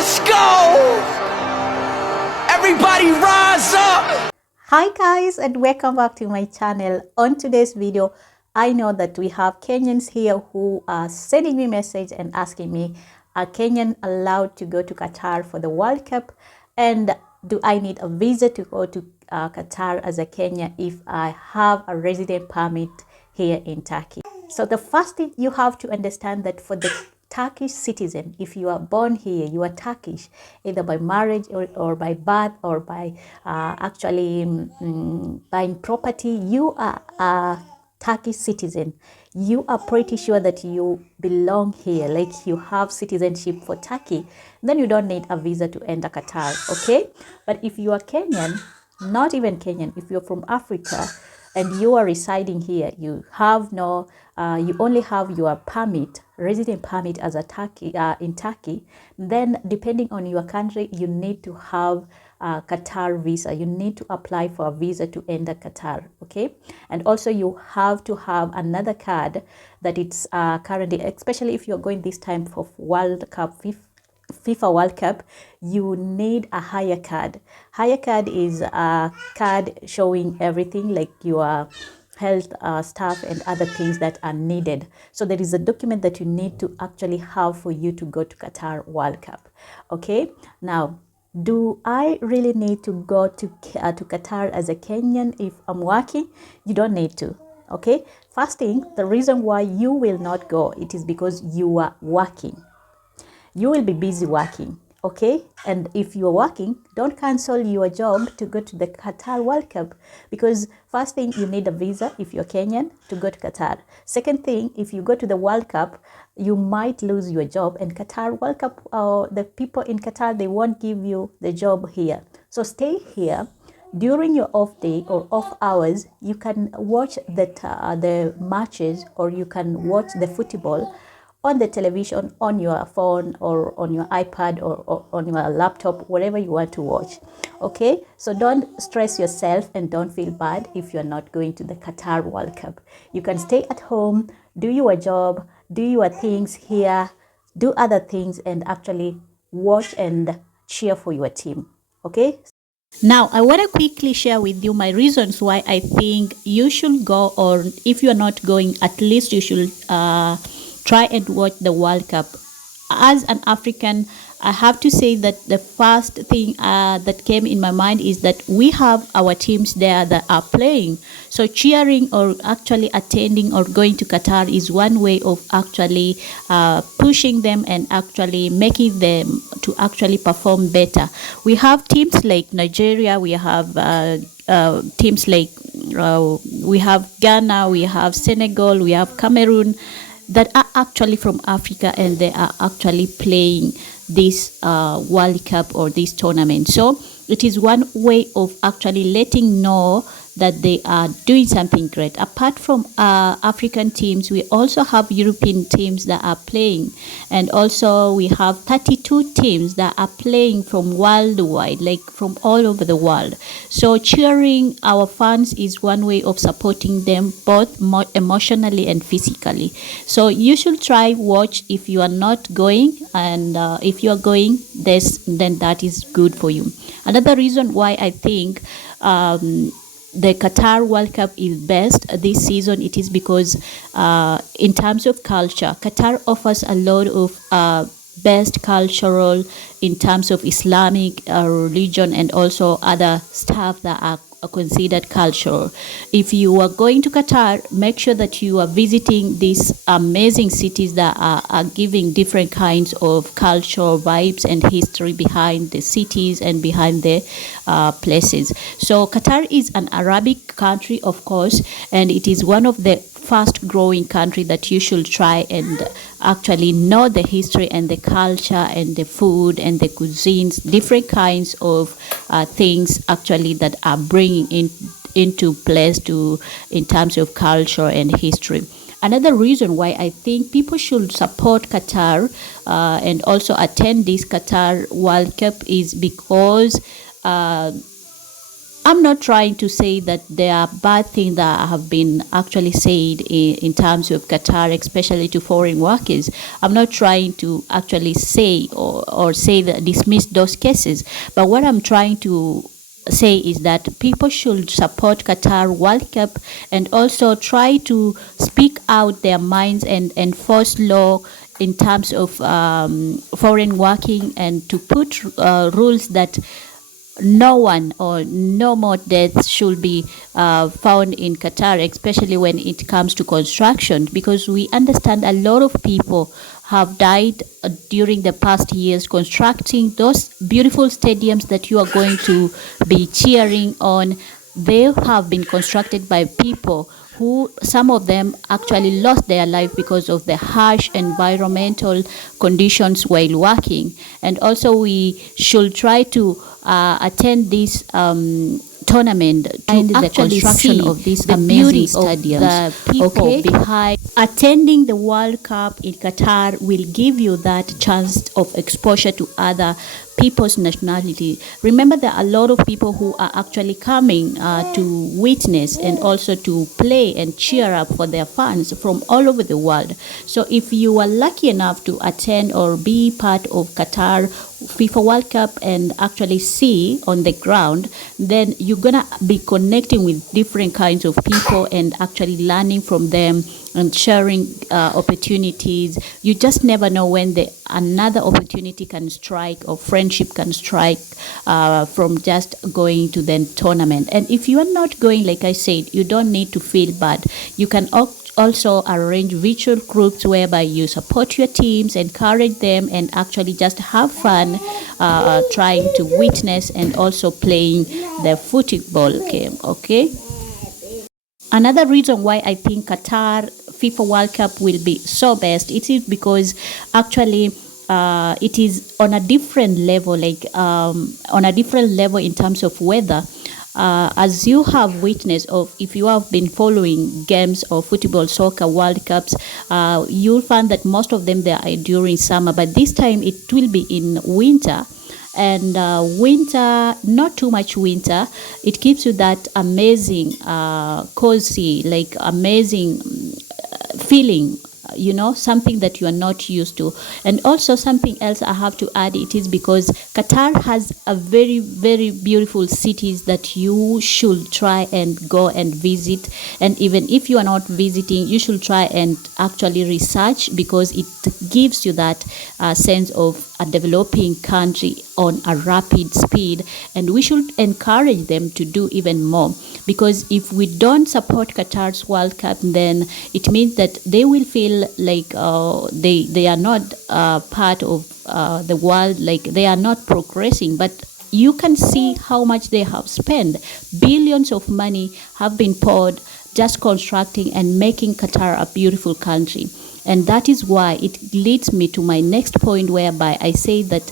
Let's go! Everybody rise up! Hi guys, and welcome back to my channel. On today's video, I know that we have Kenyans here who are sending me message and asking me, are Kenyan allowed to go to Qatar for the World Cup? And do I need a visa to go to Qatar as a Kenyan if I have a resident permit here in Turkey? So the first thing you have to understand that for the Turkish citizen, if you are born here, you are Turkish, either by marriage or by birth or by buying property. You are a Turkish citizen. You are pretty sure that you belong here, like you have citizenship for Turkey. Then you don't need a visa to enter Qatar, okay? But if you are Kenyan, not even Kenyan, if you're from Africa and you are residing here, you have no, you only have your permit, resident permit as a Turkey, in Turkey, then depending on your country, you need to have a Qatar visa. You need to apply for a visa to enter Qatar, okay? And also you have to have another card that it's currently, especially if you're going this time for World Cup, FIFA World Cup, you need a hire card. Hire card is a card showing everything like your health stuff and other things that are needed. So there is a document that you need to actually have for you to go to Qatar World Cup. Okay, now do I really need to go to Qatar as a Kenyan if I'm working? You don't need to. Okay, first thing, the reason why you will not go, it is because you are working. You will be busy working, okay? And if you're working, don't cancel your job to go to the Qatar World Cup, because first thing, you need a visa if you're Kenyan to go to Qatar. Second thing, if you go to the World Cup, you might lose your job, and Qatar World Cup, the people in Qatar, they won't give you the job here. So stay here. During your off day or off hours, you can watch the matches, or you can watch the football on the television, on your phone, or on your iPad, or on your laptop, whatever you want to watch. Okay, so don't stress yourself and don't feel bad if you're not going to the Qatar World Cup. You can stay at home, do your job, do your things here, do other things, and actually watch and cheer for your team. Okay, now I want to quickly share with you my reasons why I think you should go, or if you're not going, at least you should try and watch the World Cup. As an African, I have to say that the first thing that came in my mind is that we have our teams there that are playing. So cheering or actually attending or going to Qatar is one way of actually pushing them and actually making them to actually perform better. We have teams like Nigeria, we have teams like we have Ghana, we have Senegal, we have Cameroon, that are actually from Africa, and they are actually playing this World Cup or this tournament. So it is one way of actually letting know that they are doing something great. Apart from African teams, we also have European teams that are playing, and also we have 32 teams that are playing from worldwide, like from all over the world. So cheering our fans is one way of supporting them both emotionally and physically. So you should try watch if you are not going, and if you are going, then that is good for you. Another reason why I think the Qatar World Cup is best this season, it is because in terms of culture, Qatar offers a lot of best cultural in terms of Islamic religion and also other stuff that are considered cultural. If you are going to Qatar, make sure that you are visiting these amazing cities that are giving different kinds of cultural vibes and history behind the cities and behind the places. So Qatar is an Arabic country, of course, and it is one of the fast growing country that you should try and actually know the history and the culture and the food and the cuisines, different kinds of things actually that are bringing into place in terms of culture and history. Another reason why I think people should support Qatar and also attend this Qatar World Cup is because I'm not trying to say that there are bad things that have been actually said in terms of Qatar, especially to foreign workers. I'm not trying to actually say or say that dismiss those cases. But what I'm trying to say is that people should support Qatar World Cup and also try to speak out their minds and enforce law in terms of foreign working, and to put rules that no one or no more deaths should be found in Qatar, especially when it comes to construction, because we understand a lot of people have died during the past years constructing those beautiful stadiums that you are going to be cheering on. They have been constructed by people who, some of them actually lost their life because of the harsh environmental conditions while working. And also we should try to attend this tournament to the construction of this amazing stadiums. The people behind attending the World Cup in Qatar will give you that chance of exposure to other people's nationality. Remember, there are a lot of people who are actually coming to witness and also to play and cheer up for their fans from all over the world. So if you are lucky enough to attend or be part of Qatar FIFA World Cup and actually see on the ground, then you're gonna be connecting with different kinds of people and actually learning from them and sharing opportunities. You just never know when another opportunity can strike or friendship can strike from just going to the tournament. And if you are not going, like I said, you don't need to feel bad. You can also arrange virtual groups whereby you support your teams, encourage them, and actually just have fun trying to witness and also playing the football game. Okay. Another reason why I think Qatar FIFA World Cup will be so best, it is because actually it is on a different level, like on a different level in terms of weather. As you have witnessed, of if you have been following games of football, soccer, World Cups, you'll find that most of them they are during summer, but this time it will be in winter. And winter, not too much winter, it gives you that amazing cozy, like amazing feeling, you know, something that you are not used to. And also something else I have to add, it is because Qatar has a very, very beautiful cities that you should try and go and visit. And even if you are not visiting, you should try and actually research, because it gives you that sense of a developing country on a rapid speed. And we should encourage them to do even more, because if we don't support Qatar's World Cup, then it means that they will feel like they are not part of the world, like they are not progressing. But you can see how much they have spent. Billions of money have been poured just constructing and making Qatar a beautiful country. And that is why it leads me to my next point, whereby I say that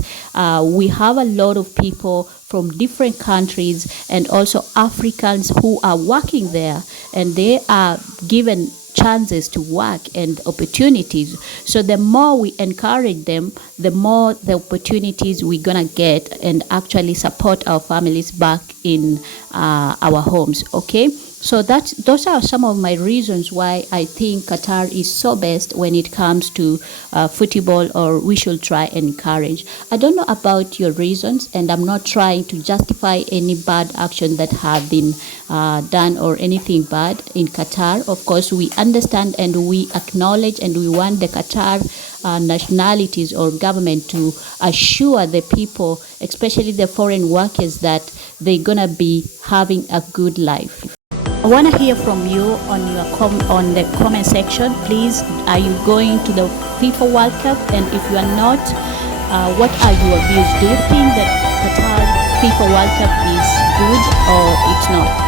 we have a lot of people from different countries and also Africans who are working there, and they are given chances to work and opportunities. So the more we encourage them, the more the opportunities we're gonna get and actually support our families back in our homes. Okay. So those are some of my reasons why I think Qatar is so best when it comes to football, or we should try and encourage. I don't know about your reasons, and I'm not trying to justify any bad action that have been done or anything bad in Qatar. Of course, we understand and we acknowledge, and we want the Qatar nationalities or government to assure the people, especially the foreign workers, that they're gonna be having a good life. I want to hear from you on on the comment section. Please, are you going to the FIFA World Cup? And if you are not, what are your views? Do you think that Qatar FIFA World Cup is good or it's not?